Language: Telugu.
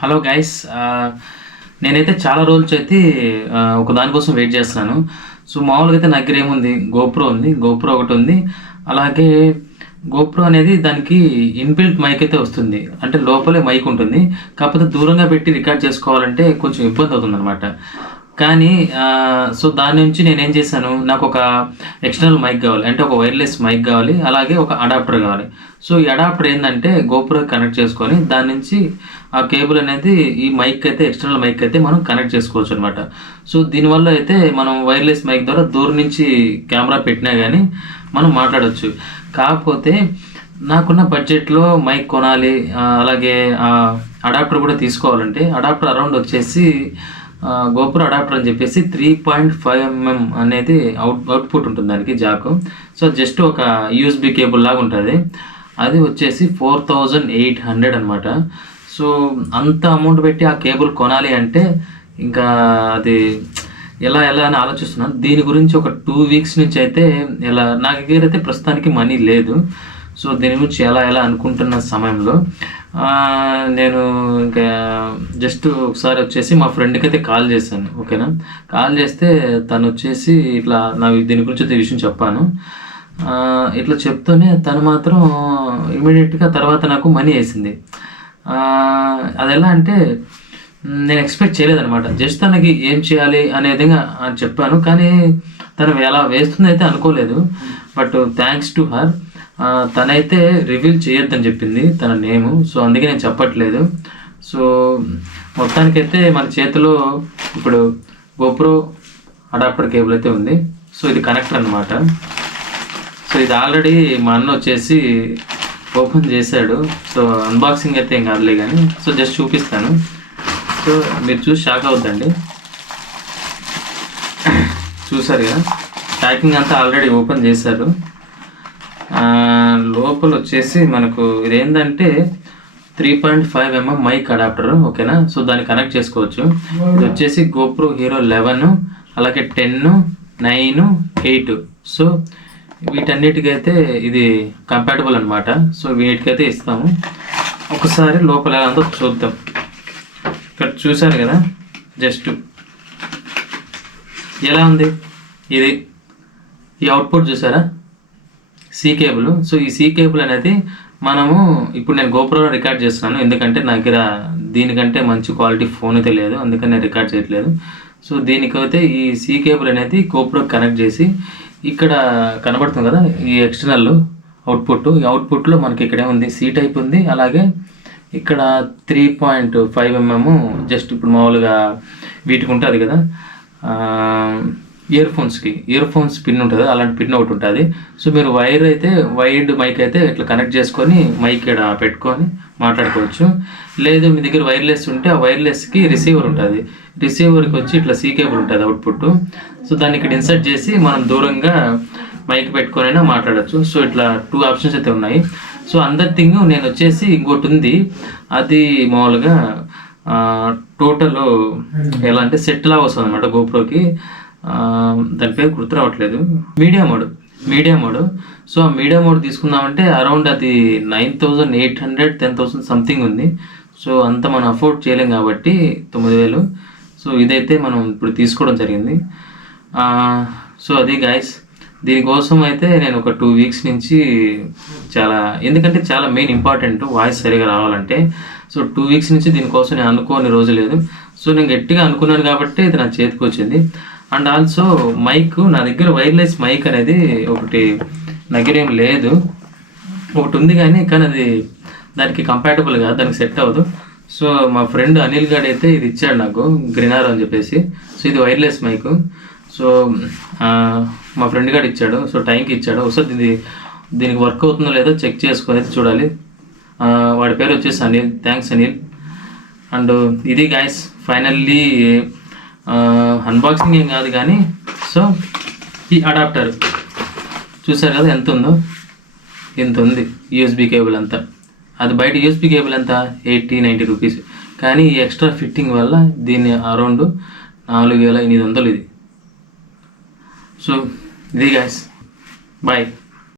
హలో గైస్, నేనైతే చాలా రోజులు అయితే ఒక దానికోసం వెయిట్ చేస్తున్నాను. సో మామూలుగా అయితే నా దగ్గర ఏముంది, గోప్రో ఉంది, గోప్రో ఒకటి ఉంది. అలాగే గోప్రో అనేది దానికి ఇన్బిల్ట్ మైక్ అయితే వస్తుంది, అంటే లోపలే మైక్ ఉంటుంది. కాకపోతే దూరంగా పెట్టి రికార్డ్ చేసుకోవాలంటే కొంచెం ఇబ్బంది అవుతుంది అనమాట. కానీ సో దాని నుంచి నేనేం చేశాను, నాకు ఒక ఎక్స్టర్నల్ మైక్ కావాలి, అంటే ఒక వైర్లెస్ మైక్ కావాలి, అలాగే ఒక అడాప్టర్ కావాలి. సో ఈ అడాప్టర్ ఏంటంటే గోప్రో కనెక్ట్ చేసుకొని దాని నుంచి ఆ కేబుల్ అనేది ఈ మైక్ అయితే, ఎక్స్టర్నల్ మైక్ అయితే మనం కనెక్ట్ చేసుకోవచ్చు అనమాట. సో దీనివల్ల అయితే మనం వైర్లెస్ మైక్ ద్వారా దూరం నుంచి కెమెరా పెట్టినా కానీ మనం మాట్లాడవచ్చు. కాకపోతే నాకున్న బడ్జెట్లో మైక్ కొనాలి, అలాగే అడాప్టర్ కూడా తీసుకోవాలంటే అడాప్టర్ అరౌండ్ వచ్చేసి గోప్రో అడాప్టర్ అని చెప్పేసి 3.5mm అనేది అవుట్పుట్ ఉంటుంది దానికి, జాకు. సో జస్ట్ ఒక యూఎస్బి కేబుల్ లాగా ఉంటుంది. అది వచ్చేసి 4800 అనమాట. సో అంత అమౌంట్ పెట్టి ఆ కేబుల్ కొనాలి అంటే ఇంకా అది ఎలా అని ఆలోచిస్తున్నాను. దీని గురించి ఒక 2 వీక్స్ నుంచి అయితే నా దగ్గర అయితే ప్రస్తుతానికి మనీ లేదు. సో దీని గురించి ఎలా అనుకుంటున్న సమయంలో నేను ఇంకా జస్ట్ ఒకసారి వచ్చేసి మా ఫ్రెండ్కి అయితే కాల్ చేశాను. ఓకేనా, కాల్ చేస్తే తను వచ్చేసి ఇట్లా దీని గురించి అయితే విషయం చెప్పాను. ఇట్లా చెప్తూనే తను మాత్రం ఇమీడియట్గా తర్వాత నాకు మనీ వేసింది. అది ఎలా అంటే నేను ఎక్స్పెక్ట్ చేయలేదనమాట. జస్ట్ తనకి ఏం చేయాలి అనే విధంగా చెప్పాను, కానీ తను ఎలా వేస్తుంది అయితే అనుకోలేదు. బట్ థ్యాంక్స్ టు హర్, తనైతే రివీల్ చేయొద్దని చెప్పింది తన నేము. సో అందుకే నేను చెప్పట్లేదు. సో మొత్తానికైతే మన చేతిలో ఇప్పుడు గోప్రో అడాప్టర్ కేబుల్ అయితే ఉంది. సో ఇది కనెక్టర్ అనమాట. సో ఇది ఆల్రెడీ మా అన్న వచ్చేసి ఓపెన్ చేశాడు. సో అన్బాక్సింగ్ అయితే ఏం కాదులే కానీ, సో జస్ట్ చూపిస్తాను. సో మీరు చూసి షాక్ అవుద్దండి. చూసారు కదా, ప్యాకింగ్ అంతా ఆల్రెడీ ఓపెన్ చేశారు. లోపల వచ్చేసి మనకు ఇదేంటంటే 3.5mm మైక్ అడాప్టర్. ఓకేనా, సో దాన్ని కనెక్ట్ చేసుకోవచ్చు. ఇది వచ్చేసి గోప్రో హీరో 11, అలాగే 10, 9, 8. సో వీటన్నిటికైతే ఇది కంపాటబుల్ అనమాట. సో వీటికైతే ఇస్తాము. ఒకసారి లోపల ఎలా ఉందో చూద్దాం. ఇక్కడ చూసారు కదా, జస్ట్ ఎలా ఉంది ఇది. ఈ అవుట్పుట్ చూసారా, సి కేబుల్. సో ఈ సి కేబుల్ అనేది మనము ఇప్పుడు నేను గోప్రోలో రికార్డ్ చేస్తున్నాను, ఎందుకంటే నా దగ్గర దీనికంటే మంచి క్వాలిటీ ఫోన్ అయితే లేదు, అందుకని నేను రికార్డ్ చేయట్లేదు. సో దీనికైతే ఈ సి కేబుల్ అనేది గోప్రోకి కనెక్ట్ చేసి ఇక్కడ కనబడుతుంది కదా ఈ ఎక్స్టర్నల్ అవుట్పుట్. ఈ అవుట్పుట్లో మనకి ఇక్కడే ఉంది సి టైప్ ఉంది, అలాగే ఇక్కడ 3.5mm జస్ట్ ఇప్పుడు మామూలుగా వీటికి ఉంటుంది కదా, ఇయర్ ఫోన్స్ పిన్ ఉంటుంది, అలాంటి పిన్ ఒకటి ఉంటుంది. సో మీరు వైర్డ్ మైక్ అయితే ఇట్లా కనెక్ట్ చేసుకొని మైక్ ఇక్కడ పెట్టుకొని మాట్లాడుకోవచ్చు. లేదు మీ దగ్గర వైర్లెస్ ఉంటే ఆ వైర్లెస్కి రిసీవర్ ఉంటుంది, రిసీవర్కి వచ్చి ఇట్లా సీ కేబుల్ ఉంటుంది అవుట్పుట్. సో దాన్ని ఇక్కడ ఇన్సర్ట్ చేసి మనం దూరంగా మైక్ పెట్టుకొనైనా మాట్లాడచ్చు. సో ఇట్లా 2 ఆప్షన్స్ అయితే ఉన్నాయి. సో అందరి థింగ్ నేను వచ్చేసి ఇంకోటి ఉంది, అది మామూలుగా టోటల్ ఎలా అంటే సెట్ లాగా వస్తుంది అనమాట గోప్రోకి. దాని పేరు గుర్తు రావట్లేదు. Media mode. సో ఆ మీడియా మోడ్ తీసుకుందామంటే అరౌండ్ అది 9800, 10,000 సంథింగ్ ఉంది. సో అంత మనం అఫోర్డ్ చేయలేం కాబట్టి 9,000. సో ఇదైతే మనం ఇప్పుడు తీసుకోవడం జరిగింది. సో అది గాయస్, దీనికోసం అయితే నేను ఒక 2 వీక్స్ నుంచి ఎందుకంటే చాలా మెయిన్ ఇంపార్టెంట్ వాయిస్ సరిగా రావాలంటే. సో 2 వీక్స్ నుంచి దీనికోసం నేను అనుకోని రోజు లేదు. సో నేను గట్టిగా అనుకున్నాను కాబట్టి ఇది నా చేతికి వచ్చింది. అండ్ ఆల్సో మైక్, నా దగ్గర వైర్లెస్ మైక్ అనేది ఒకటి దగ్గర ఏం లేదు, ఒకటి ఉంది కానీ అది దానికి కంపాటబుల్ కాదు, దానికి సెట్ అవ్వదు. సో మా ఫ్రెండ్ అనిల్ గారు అయితే ఇది ఇచ్చాడు నాకు, గ్రినార్ అని చెప్పేసి. సో ఇది వైర్లెస్ మైక్. సో మా ఫ్రెండ్ గారు ఇచ్చాడు, సో టైంకి ఇచ్చాడు. ఒకసారి దీనికి వర్క్ అవుతుందో లేదో చెక్ చేసుకొని అయితే చూడాలి. వాడి పేరు వచ్చేసి అనిల్. థ్యాంక్స్ అనిల్. అండ్ ఇది గాయస్ ఫైనల్లీ అన్బాక్సింగ్ ఏం కాదు కానీ. సో ఈ అడాప్టర్ చూసారు కదా ఎంత ఉందో, ఇంత ఉంది యూఎస్బి కేబుల్ అంతా. అది బయట యూఎస్బి కేబుల్ అంతా 80-90 రూపీస్, కానీ ఈ ఎక్స్ట్రా ఫిట్టింగ్ వల్ల దీన్ని అరౌండ్ 4,800 ఇది. సో ఇది గాయస్, బాయ్.